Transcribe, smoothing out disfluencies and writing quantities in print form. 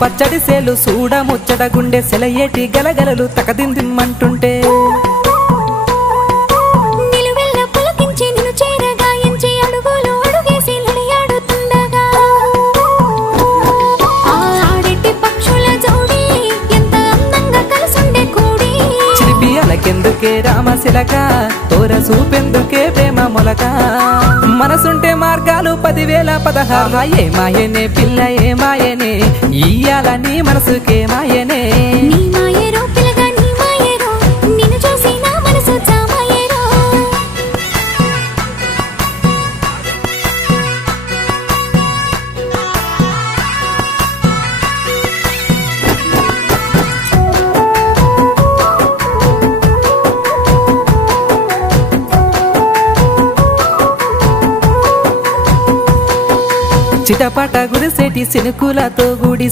పచ్చడి సేలు సూడ ముచ్చట గుండె సెలయేటి గలగలలు తకదిందిమ్మంటుంటే కెందుకే రామశిలక తోర సూపెందుకే ప్రేమ మొలక మనసుంటే మార్గాలు 10,016 ఏ మాయనే పిల్ల ఏ మాయనే ఇయ్యాల నీ మనసుకే మాయనే నీ మాయరో పిల్లగా నీ మాయరో నిన్ను చూసి నా మనసు చామాయరో చిటపట గుడిసేటి సినుకులతో గుడి